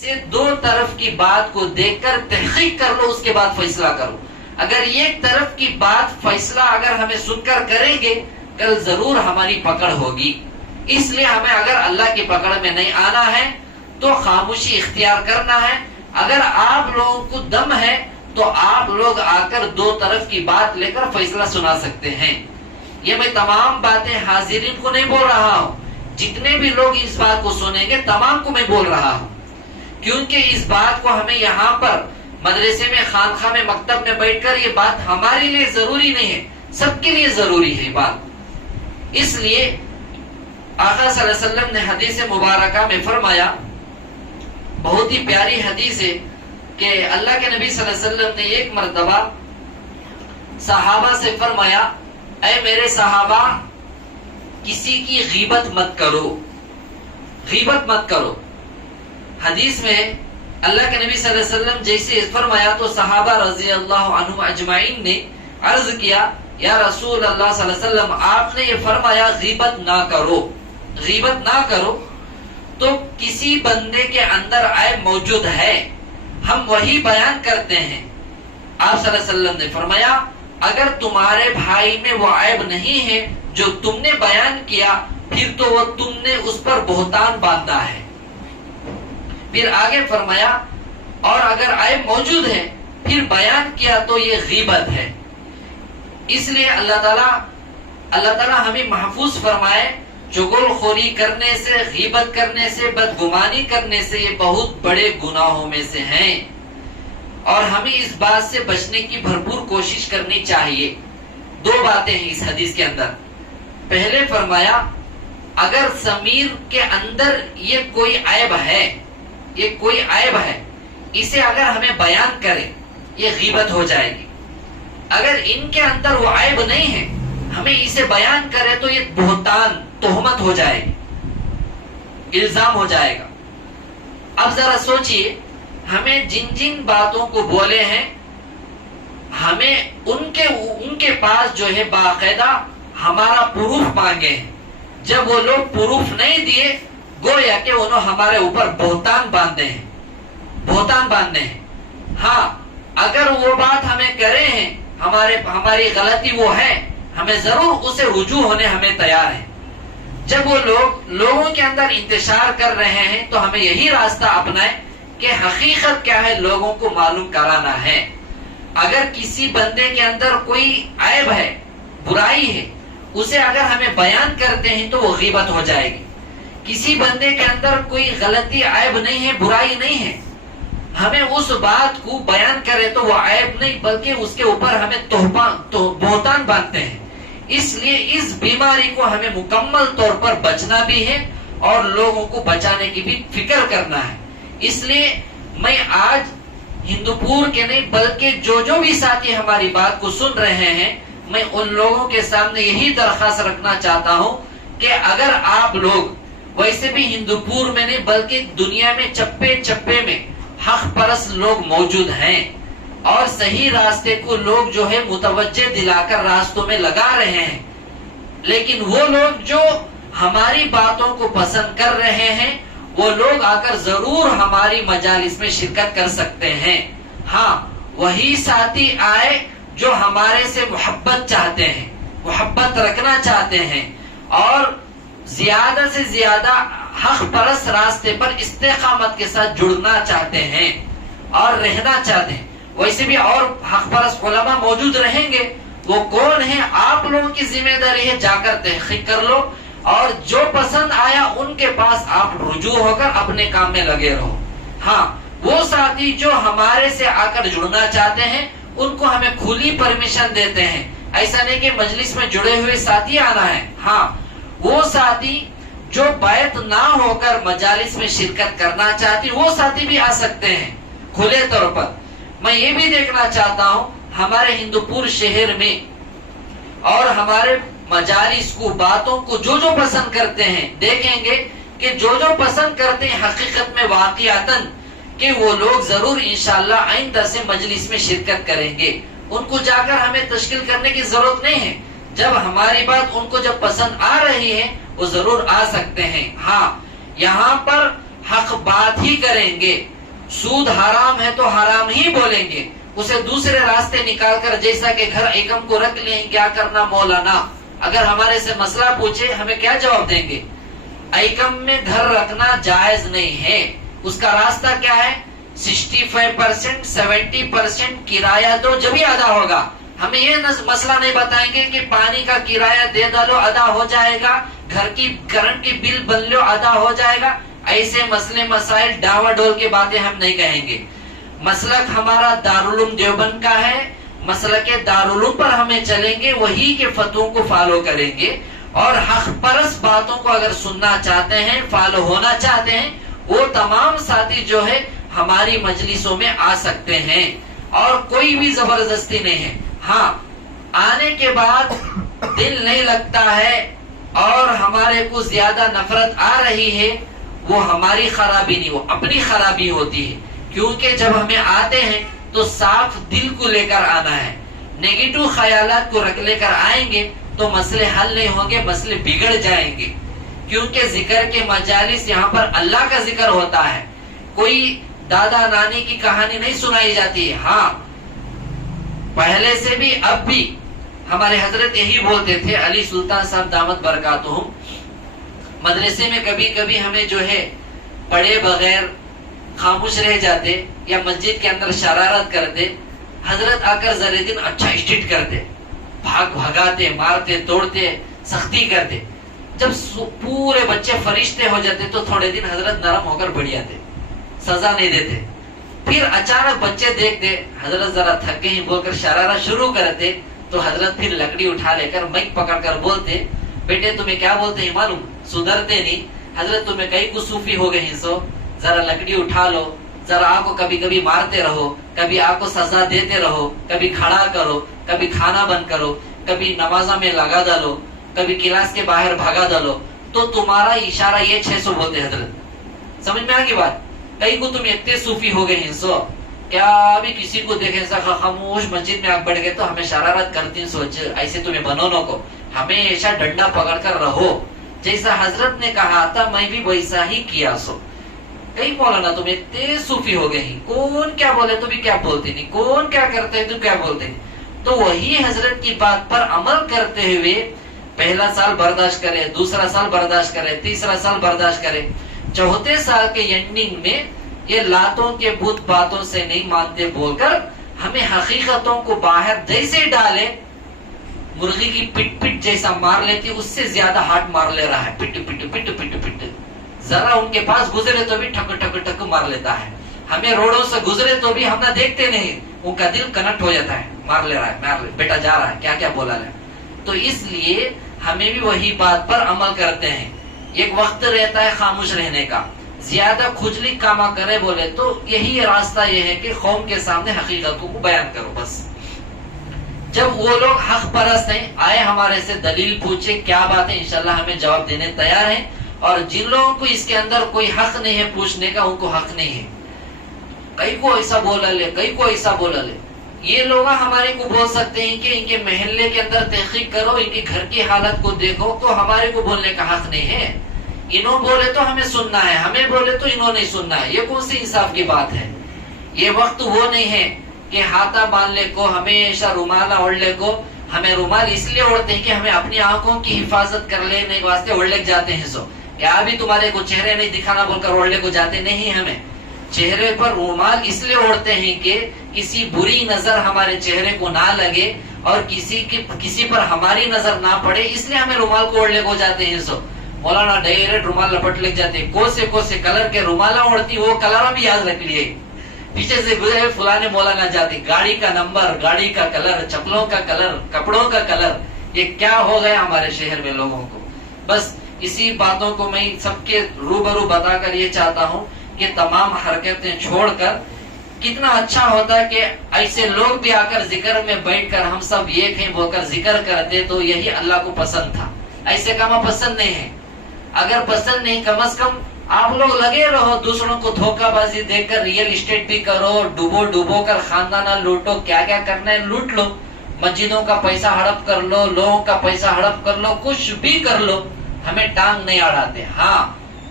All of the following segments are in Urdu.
سے دو طرف کی بات کو دیکھ کر تحقیق کر لو، اس کے بعد فیصلہ کرو۔ اگر ایک طرف کی بات فیصلہ اگر ہمیں سن کر کریں گے، کل ضرور ہماری پکڑ ہوگی۔ اس لیے ہمیں اگر اللہ کی پکڑ میں نہیں آنا ہے تو خاموشی اختیار کرنا ہے۔ اگر آپ لوگوں کو دم ہے تو آپ لوگ آ کر دو طرف کی بات لے کر فیصلہ سنا سکتے ہیں۔ یہ میں تمام باتیں حاضرین کو نہیں بول رہا ہوں، جتنے بھی لوگ اس بات کو سنیں گے تمام کو میں بول رہا ہوں، کیونکہ اس بات کو ہمیں یہاں پر مدرسے میں، خانقاہ میں، مکتب میں بیٹھ کر یہ بات ہمارے لیے ضروری نہیں ہے، سب کے لیے ضروری ہے بات۔ اس لیے آقا صلی اللہ علیہ وسلم نے حدیث مبارکہ میں فرمایا، بہت ہی پیاری حدیث ہے کہ اللہ کے نبی صلی اللہ علیہ وسلم نے ایک مرتبہ صحابہ سے فرمایا، اے میرے صحابہ، کسی کی غیبت مت کرو، غیبت مت کرو۔ حدیث میں اللہ کے نبی صلی اللہ علیہ وسلم جیسے فرمایا تو صحابہ رضی اللہ عنہم اجمعین نے عرض کیا، یا رسول اللہ صلی اللہ علیہ وسلم، آپ نے یہ فرمایا غیبت نہ کرو، غیبت نہ کرو، تو کسی بندے کے اندر عیب موجود ہے، ہم وہی بیان کرتے ہیں۔ آپ صلی اللہ علیہ وسلم نے فرمایا، اگر تمہارے بھائی میں وہ عیب نہیں ہے جو تم نے بیان کیا، پھر تو وہ تم نے اس پر بہتان باندھا ہے۔ پھر آگے فرمایا، اور اگر عیب موجود ہے پھر بیان کیا تو یہ غیبت ہے۔ اس لیے اللہ تعالیٰ ہمیں محفوظ فرمائے، چغل خوری کرنے سے، غیبت کرنے سے، بدگمانی کرنے سے، یہ بہت بڑے گناہوں میں سے ہیں، اور ہمیں اس بات سے بچنے کی بھرپور کوشش کرنی چاہیے۔ دو باتیں ہیں اس حدیث کے اندر۔ پہلے فرمایا، اگر ضمیر کے اندر یہ کوئی عیب ہے، یہ کوئی عیب ہے، اسے اگر ہمیں بیان کرے یہ غیبت ہو جائے گی۔ اگر ان کے اندر وہ عیب نہیں ہے، ہمیں اسے بیان کرے تو یہ بہتان، تہمت ہو جائے گی، الزام ہو جائے گا۔ اب ذرا سوچئے، ہمیں جن جن باتوں کو بولے ہیں، ہمیں ان کے پاس جو ہے باقاعدہ ہمارا پروف مانگے ہیں۔ جب وہ لوگ پروف نہیں دیے، گویا کہ انہوں ہمارے اوپر بہتان باندھے ہیں، بہتان باندھے ہیں۔ ہاں، اگر وہ بات ہمیں کرے ہیں، ہماری غلطی وہ ہے، ہمیں ضرور اسے رجوع ہونے ہمیں تیار ہے۔ جب وہ لوگوں کے اندر انتشار کر رہے ہیں تو ہمیں یہی راستہ اپنائیں کہ حقیقت کیا ہے لوگوں کو معلوم کرانا ہے۔ اگر کسی بندے کے اندر کوئی عیب ہے، برائی ہے، اسے اگر ہمیں بیان کرتے ہیں تو وہ غیبت ہو جائے گی۔ کسی بندے کے اندر کوئی غلطی، عیب نہیں ہے، برائی نہیں ہے، ہمیں اس بات کو بیان کرے تو وہ عیب نہیں بلکہ اس کے اوپر ہمیں بہتان باندھتے ہیں۔ اس لیے اس بیماری کو ہمیں مکمل طور پر بچنا بھی ہے اور لوگوں کو بچانے کی بھی فکر کرنا ہے۔ اس لیے میں آج ہندوپور کے نہیں بلکہ جو بھی ساتھی ہماری بات کو سن رہے ہیں، میں ان لوگوں کے سامنے یہی درخواست رکھنا چاہتا ہوں کہ اگر آپ لوگ ویسے بھی ہندوپور میں نہیں بلکہ دنیا میں چپے چپے میں حق پرست لوگ موجود ہیں، اور صحیح راستے کو لوگ جو ہے متوجہ دلا کر راستوں میں لگا رہے ہیں، لیکن وہ لوگ جو ہماری باتوں کو پسند کر رہے ہیں، وہ لوگ آ کر ضرور ہماری مجالس میں شرکت کر سکتے ہیں۔ ہاں، وہی ساتھی آئے جو ہمارے سے محبت چاہتے ہیں، محبت رکھنا چاہتے ہیں، اور زیادہ سے زیادہ حق پرست راستے پر استقامت کے ساتھ جڑنا چاہتے ہیں اور رہنا چاہتے ہیں۔ ویسے بھی اور حق پرست علماء موجود رہیں گے، وہ کون ہیں؟ آپ لوگوں کی ذمہ داری ہے، جا کر تحقیق کر لو، اور جو پسند آیا ان کے پاس آپ رجوع ہو کر اپنے کام میں لگے رہو۔ ہاں، وہ ساتھی جو ہمارے سے آ کر جڑنا چاہتے ہیں ان کو ہمیں کھلی پرمیشن دیتے ہیں، ایسا نہیں کہ مجلس میں جڑے ہوئے ساتھی آنا ہے۔ ہاں، وہ ساتھی جو بیعت نہ ہو کر مجالس میں شرکت کرنا چاہتی، وہ ساتھی بھی آ سکتے ہیں کھلے طور پر۔ میں یہ بھی دیکھنا چاہتا ہوں ہمارے ہندوپور شہر میں اور ہمارے مجالس کو، باتوں کو جو پسند کرتے ہیں، دیکھیں گے کہ جو پسند کرتے ہیں حقیقت میں واقعاتاً کہ وہ لوگ ضرور انشاءاللہ آئندہ سے مجلس میں شرکت کریں گے۔ ان کو جا کر ہمیں تشکیل کرنے کی ضرورت نہیں ہے، جب ہماری بات ان کو جب پسند آ رہی ہے وہ ضرور آ سکتے ہیں۔ ہاں، یہاں پر حق بات ہی کریں گے. سود حرام ہے تو حرام ہی بولیں گے, اسے دوسرے راستے نکال کر, جیسا کہ گھر ایکم کو رکھ لیں, کیا کرنا مولانا, اگر ہمارے سے مسئلہ پوچھے ہمیں کیا جواب دیں گے؟ ایکم میں گھر رکھنا جائز نہیں ہے. اس کا راستہ کیا ہے؟ 65% 70% کرایہ دو جبھی ادا ہوگا. ہمیں یہ مسئلہ نہیں بتائیں گے کہ پانی کا کرایہ دے ڈالو ادا ہو جائے گا, گھر کی کرنٹ کی بل بن لو ادا ہو جائے گا. ایسے مسئلے مسائل ڈاوا ڈول کی باتیں ہم نہیں کہیں گے. مسلک ہمارا دارالعلوم دیوبند کا ہے, مسلک دارالعلوم پر ہمیں چلیں گے, وہی کے فتووں کو فالو کریں گے. اور حق پرست باتوں کو اگر سننا چاہتے ہیں, فالو ہونا چاہتے ہیں, وہ تمام ساتھی جو ہے ہماری مجلسوں میں آ سکتے ہیں, اور کوئی بھی زبردستی نہیں ہے. ہاں, آنے کے بعد دل نہیں لگتا ہے اور ہمارے کو زیادہ نفرت آ رہی ہے, وہ ہماری خرابی نہیں, وہ اپنی خرابی ہوتی ہے. کیونکہ جب ہمیں آتے ہیں تو صاف دل کو لے کر آنا ہے. نیگیٹو خیالات کو رکھ لے کر آئیں گے تو مسئلے حل نہیں ہوں گے, مسئلے بگڑ جائیں گے. کیونکہ ذکر کے مجالس یہاں پر اللہ کا ذکر ہوتا ہے, کوئی دادا نانی کی کہانی نہیں سنائی جاتی ہے. ہاں, پہلے سے بھی اب بھی ہمارے حضرت یہی بولتے تھے, علی سلطان صاحب دامت برکاتہم, مدرسے میں کبھی کبھی ہمیں جو ہے پڑھے بغیر خاموش رہ جاتے یا مسجد کے اندر شرارت کرتے, حضرت آ کر ذرے دن اچھا اسٹیٹ کرتے, بھگاتے, مارتے, توڑتے, سختی کرتے. جب پورے بچے فرشتے ہو جاتے تو تھوڑے دن حضرت نرم ہو کر بڑھ جاتے, سزا نہیں دیتے. پھر اچانک بچے دیکھتے حضرت ذرا تھکے ہی بول کر شرارت شروع کرتے, تو حضرت پھر لکڑی اٹھا لے کر مائک پکڑ کر بولتے, بیٹے تمہیں کیا بولتے ہیں معلوم, سدھرتے نہیں. حضرت تمہیں کئی کو صوفی ہو گئے ہیں, سو ذرا لکڑی اٹھا لو, ذرا آپ کو کبھی کبھی مارتے رہو, کبھی آپ کو سزا دیتے رہو, کبھی کھڑا کرو, کبھی کھانا بند کرو, کبھی نمازہ میں لگا ڈالو, کبھی کلاس کے باہر بھگا ڈالو, تو تمہارا اشارہ یہ 600 بولتے حضرت. سمجھ میں آگی بات؟ کئی کو تم اتنے صوفی ہو گئے ہیں, سو کیا ابھی کسی کو دیکھیں خاموش مسجد میں آپ بیٹھ گئے تو ہمیں شرارت کرتی ہیں, سوچ ایسے تمہیں بنونوں کو ہمیشہ ڈنڈا پکڑ کر رہو, جیسا حضرت نے کہا تھا میں بھی ویسا ہی کیا. سو کئی مولانا تم اتنے صوفی ہو گئے ہیں, کون کیا بولے تو بھی کیا بولتے نہیں, کون کیا کرتے تو کیا بولتے نہیں. تو وہی حضرت کی بات پر عمل کرتے ہوئے پہلا سال برداشت کرے, دوسرا سال برداشت کرے, تیسرا سال برداشت کرے, چوتھے سال کے اینڈنگ میں یہ لاتوں کے بت باتوں سے نہیں مانتے بول کر ہمیں حقیقتوں کو باہر جیسے ڈالے, مرغی کی پٹ پٹ جیسا مار لیتی, اس سے زیادہ ہارٹ مار لے رہا ہے, پٹ پٹ پٹ پٹ پٹ. ذرا ان کے پاس گزرے تو بھی ٹھک ٹھک ٹھک مار لیتا ہے, ہمیں روڈوں سے گزرے تو بھی ہم نہ دیکھتے نہیں, ان کا دل کنیکٹ ہو جاتا ہے, مار لے رہا ہے, مار لے, بیٹا جا رہا ہے, کیا کیا بولا لے. تو اس لیے ہمیں بھی وہی بات پر عمل کرتے ہیں. ایک وقت رہتا ہے خاموش رہنے کا, زیادہ کھجلی کاما کرے بولے تو یہی راستہ یہ ہے کہ قوم کے سامنے حقیقتوں کو بیان کرو. بس جب وہ لوگ حق پرست ہیں, آئے ہمارے سے دلیل پوچھے کیا بات ہے, انشاءاللہ ہمیں جواب دینے تیار ہیں. اور جن لوگوں کو اس کے اندر کوئی حق نہیں ہے پوچھنے کا, ان کو حق نہیں ہے. کئی کو ایسا بولا لے, کئی کو ایسا بولا لے, یہ لوگ ہمارے کو بول سکتے ہیں کہ ان کے محلے کے اندر تحقیق کرو, ان کے گھر کی حالت کو دیکھو, تو ہمارے کو بولنے کا حق نہیں ہے. انہوں بولے تو ہمیں سننا ہے, ہمیں بولے تو انہوں نہیں سننا ہے. یہ کون سی انصاف کی بات ہے؟ یہ وقت وہ نہیں ہے کہ ہاتھا باندھ لے کو, ہمیشہ رومال اوڑھ لے کو. ہمیں رومال اس لیے اوڑھتے ہیں کہ ہمیں اپنی آنکھوں کی حفاظت کر لینے واسطے اوڑھ لے جاتے ہیں. سو کیا ابھی تمہارے کو چہرے نہیں دکھانا بول کر اوڑھنے کو جاتے نہیں. ہمیں چہرے پر رومال اس لیے اوڑھتے ہیں کہ کسی بری نظر ہمارے چہرے کو نہ لگے اور کسی پر ہماری نظر نہ پڑے, اس لیے ہمیں رومال کو اوڑھنے کو جاتے ہیں. سو مولانا ڈائریکٹ رومال لپٹ لگ جاتے, کو سے کلر کے رومالا اوڑھتی, وہ کلر بھی یاد رکھ لیے. پیچھے سے گزرے فلانے مولانا جاتی, گاڑی کا نمبر, گاڑی کا کلر, چپلوں کا کلر, کپڑوں کا کلر, یہ کیا ہو گیا ہمارے شہر میں لوگوں کو. بس اسی باتوں کو میں سب کے روبرو بتا کر یہ چاہتا ہوں کہ تمام حرکتیں چھوڑ کر کتنا اچھا ہوتا کہ ایسے لوگ بھی آ کر ذکر میں بیٹھ کر ہم سب ایک ہیں بول کر ذکر کرتے, تو یہی اللہ کو پسند تھا. ایسے کام پسند نہیں ہے. اگر پسند نہیں, کم از کم آپ لوگ لگے رہو دوسروں کو دھوکہ بازی دے کر, ریئل اسٹیٹ بھی کرو, ڈوبو کر خاندانہ لوٹو, کیا کیا کرنا ہے لوٹ لو, مسجدوں کا پیسہ ہڑپ کر لو, لوگوں کا پیسہ ہڑپ کر لو, کچھ بھی کر لو, ہمیں ٹانگ نہیں اڑاتے. ہاں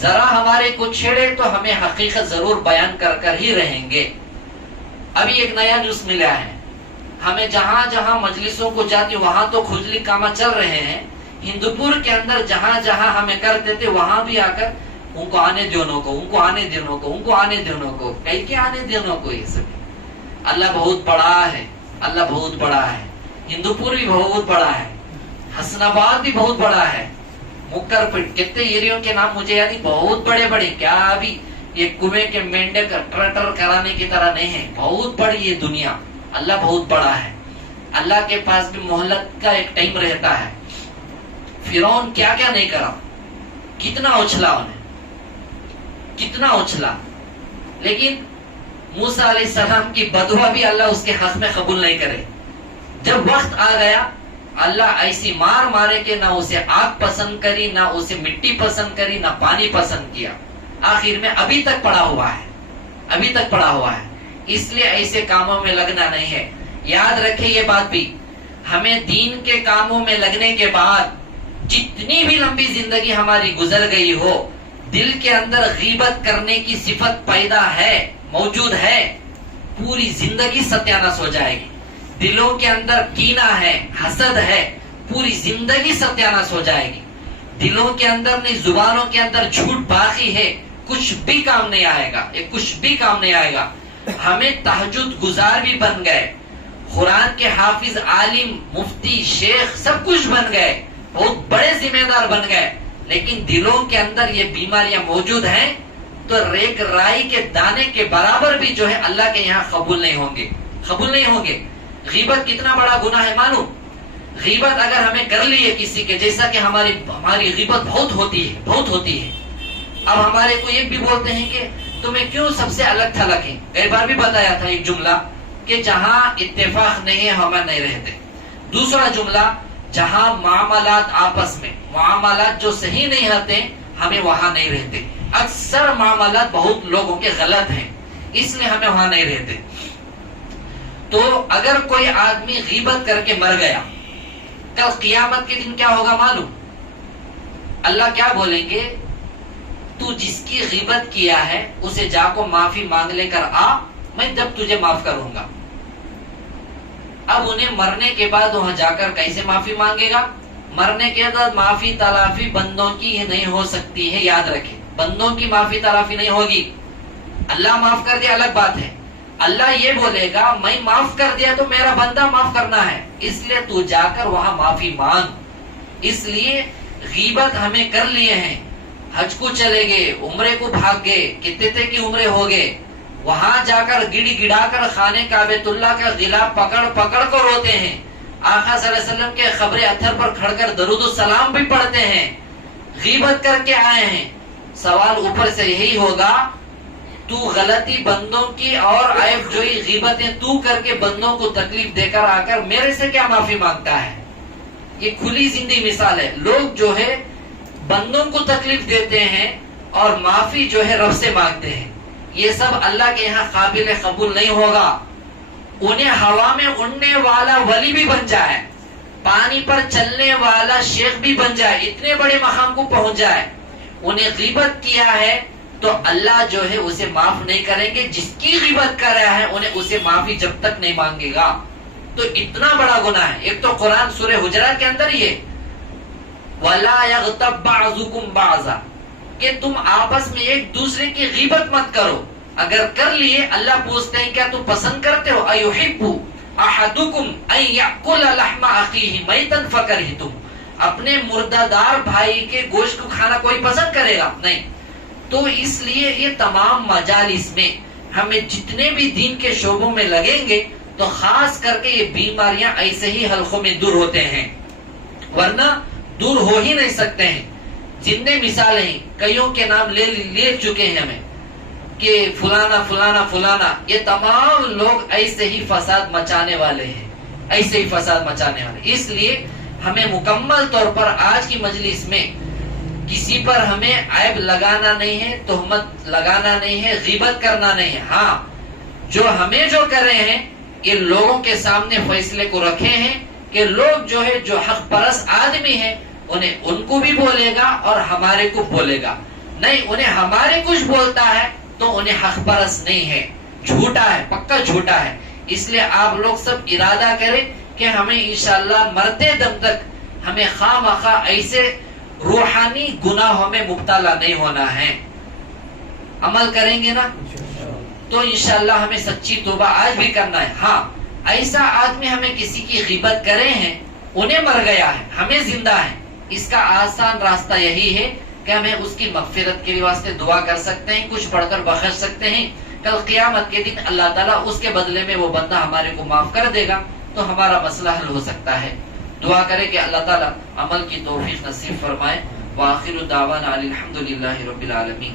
ذرا ہمارے کو چھیڑے تو ہمیں حقیقت ضرور بیان کر ہی رہیں گے. ابھی ایک نیا نیوز ملا ہے ہمیں، جہاں جہاں مجلسوں کو جاتی وہاں تو کھجلی کاما چل رہے ہیں. ہندوپور کے اندر جہاں جہاں ہمیں کرتے تھے وہاں بھی آ کر ان کو آنے دیونوں کو، ان کو آنے دیونوں کو، ان کو آنے دیونوں کو، کئی کے آنے دیونوں کو. یہ سب اللہ بہت بڑا ہے، اللہ بہت بڑا ہے. ہندوپور بھی بہت بڑا ہے، حسن آباد بھی بہت بڑا ہے، مکر پٹ، کتنے ایریوں کے نام مجھے یاد نہیں، بہت بڑے بڑے. کیا ابھی یہ کنویں کے مینڈے ٹر کرانے کی طرح نہیں ہے، بہت بڑی یہ دنیا. اللہ بہت بڑا ہے. اللہ کے پاس بھی مہلت کا ایک ٹائم رہتا ہے. فرعون کیا کیا نہیں کرا، کتنا اچھلا انہیں، کتنا اچھلا، لیکن موسیٰ علیہ السلام کی بدعا بھی اللہ اس کے حق میں قبول نہیں کرے. جب وقت آ گیا اللہ ایسی مار مارے کہ نہ اسے آگ پسند کری، نہ اسے مٹی پسند کری، نہ پانی پسند کیا. آخر میں ابھی تک پڑا ہوا ہے، ابھی تک پڑا ہوا ہے. اس لیے ایسے کاموں میں لگنا نہیں ہے. یاد رکھے یہ بات بھی، ہمیں دین کے کاموں میں لگنے کے بعد جتنی بھی لمبی زندگی ہماری گزر گئی ہو، دل کے اندر غیبت کرنے کی صفت پیدا ہے، موجود ہے، پوری زندگی ستیاناش ہو جائے گی. دلوں کے اندر کینہ ہے، حسد ہے، پوری زندگی ستیاناش ہو جائے گی. دلوں کے اندر نہیں، زبانوں کے اندر جھوٹ باقی ہے، کچھ بھی کام نہیں آئے گا، یہ کچھ بھی کام نہیں آئے گا. ہمیں تہجد گزار بھی بن گئے، قرآن کے حافظ، عالم، مفتی، شیخ سب کچھ بن گئے، بہت بڑے ذمہ دار بن گئے، لیکن دلوں کے اندر یہ بیماریاں موجود ہیں تو ریک رائی کے دانے کے برابر بھی جو ہے اللہ کے یہاں قبول نہیں ہوں گے، قبول نہیں ہوں گے. غیبت کتنا بڑا گناہ ہے معلوم؟ غیبت اگر ہمیں کر لی ہے کسی کے، جیسا کہ ہماری غیبت بہت ہوتی ہے، بہت ہوتی ہے. اب ہمارے کو یہ بھی بولتے ہیں کہ تمہیں کیوں سب سے الگ تھلگ ہے. کئی بار بھی بتایا تھا ایک جملہ کہ جہاں اتفاق نہیں ہے ہم نہیں رہتے. دوسرا جملہ، جہاں معاملات آپس میں، معاملات جو صحیح نہیں ہوتے ہمیں وہاں نہیں رہتے. اکثر معاملات بہت لوگوں کے غلط ہیں، اس لیے ہمیں وہاں نہیں رہتے. تو اگر کوئی آدمی غیبت کر کے مر گیا، کل قیامت کے دن کیا ہوگا معلوم؟ اللہ کیا بولیں گے؟ تو جس کی غیبت کیا ہے اسے جا کو معافی مانگ لے کر آ، میں جب تجھے معاف کروں گا. اب انہیں مرنے کے بعد وہاں جا کر کیسے معافی مانگے گا؟ مرنے کے بعد معافی تلافی بندوں کی نہیں ہو سکتی ہے. یاد رکھیں، بندوں کی معافی تلافی نہیں ہوگی. اللہ معاف کر دیا الگ بات ہے، اللہ یہ بولے گا میں معاف کر دیا تو میرا بندہ معاف کرنا ہے، اس لیے تو جا کر وہاں معافی مانگ. اس لیے غیبت ہمیں کر لیے ہیں، حج کو چلے گئے، عمرے کو بھاگ گئے، کتنے کی عمرے ہو گئے، وہاں جا کر گڑی گڑا کر خانے کعبۃ اللہ کا غلاف پکڑ پکڑ کر روتے ہیں، آقا صلی اللہ علیہ وسلم کے قبر اطہر پر کھڑ کر درود و سلام بھی پڑھتے ہیں، غیبت کر کے آئے ہیں. سوال اوپر سے یہی ہوگا، تو غلطی بندوں کی اور عیب جوئی غیبتیں تو کر کے بندوں کو تکلیف دے کر آ کر میرے سے کیا معافی مانگتا ہے؟ یہ کھلی زندگی مثال ہے. لوگ جو ہے بندوں کو تکلیف دیتے ہیں اور معافی جو ہے رب سے مانگتے ہیں. یہ سب اللہ کے یہاں قابل قبول نہیں ہوگا. انہیں ہوا میں اڑنے والا ولی بھی بن جائے، پانی پر چلنے والا شیخ بھی بن جائے، اتنے بڑے مقام کو پہنچ جائے، انہیں غیبت کیا ہے تو اللہ جو ہے اسے معاف نہیں کریں گے. جس کی غیبت کر رہا ہے انہیں اسے معافی جب تک نہیں مانگے گا. تو اتنا بڑا گناہ ہے. ایک تو قرآن سورہ حجرات کے اندر یہ وَلَا يَغْتَبْ بَعْضُكُمْ بَعْضًا کہ تم آپس میں ایک دوسرے کی غیبت مت کرو. اگر کر لیے اللہ پوچھتے ہیں کیا تم پسند کرتے ہو؟ أَيُحِبُّ أَحَدُكُمْ أَن يَأْكُلَ لَحْمَ أَخِيهِ مَيْتًا فَكَرِهْتُمْ اپنے مردہ دار بھائی کے گوشت کو کھانا کوئی پسند کرے گا نہیں. تو اس لیے یہ تمام مجالس میں ہمیں جتنے بھی دین کے شعبوں میں لگیں گے تو خاص کر کے یہ بیماریاں ایسے ہی حلقوں میں دور ہوتے ہیں، ورنہ دور ہو ہی نہیں سکتے ہیں. زندہ مثالیں ہیں، کئیوں کے نام لے چکے ہیں ہمیں کہ فلانا فلانا فلانا، یہ تمام لوگ ایسے ہی فساد مچانے والے ہیں، ایسے ہی فساد مچانے والے. اس لیے ہمیں مکمل طور پر آج کی مجلس میں کسی پر ہمیں عیب لگانا نہیں ہے، تہمت لگانا نہیں ہے، غیبت کرنا نہیں ہے. ہاں جو ہمیں جو کر رہے ہیں یہ لوگوں کے سامنے فیصلے کو رکھے ہیں کہ لوگ جو ہے جو حق پرست آدمی ہیں انہیں ان کو بھی بولے گا اور ہمارے کو بولے گا. نہیں انہیں ہمارے کچھ بولتا ہے تو انہیں حق پرست نہیں ہے، جھوٹا ہے، پکا جھوٹا ہے. اس لیے آپ لوگ سب ارادہ کریں کہ ہمیں انشاءاللہ مرتے دم تک ہمیں خواہ مخواہ ایسے روحانی گناہوں میں مبتلا نہیں ہونا ہے. عمل کریں گے نا تو انشاءاللہ ہمیں سچی توبہ آج بھی کرنا ہے. ہاں ایسا آدمی ہمیں کسی کی غیبت کرے ہیں، انہیں مر گیا ہے، ہمیں زندہ ہے، اس کا آسان راستہ یہی ہے کہ ہمیں اس کی مغفرت کے واسطے دعا کر سکتے ہیں، کچھ پڑھ کر بخش سکتے ہیں. کل قیامت کے دن اللہ تعالیٰ اس کے بدلے میں وہ بندہ ہمارے کو معاف کر دے گا تو ہمارا مسئلہ حل ہو سکتا ہے. دعا کرے کہ اللہ تعالیٰ عمل کی توفیق نصیب فرمائے. وآخر دعوانا الحمدللہ رب العالمین.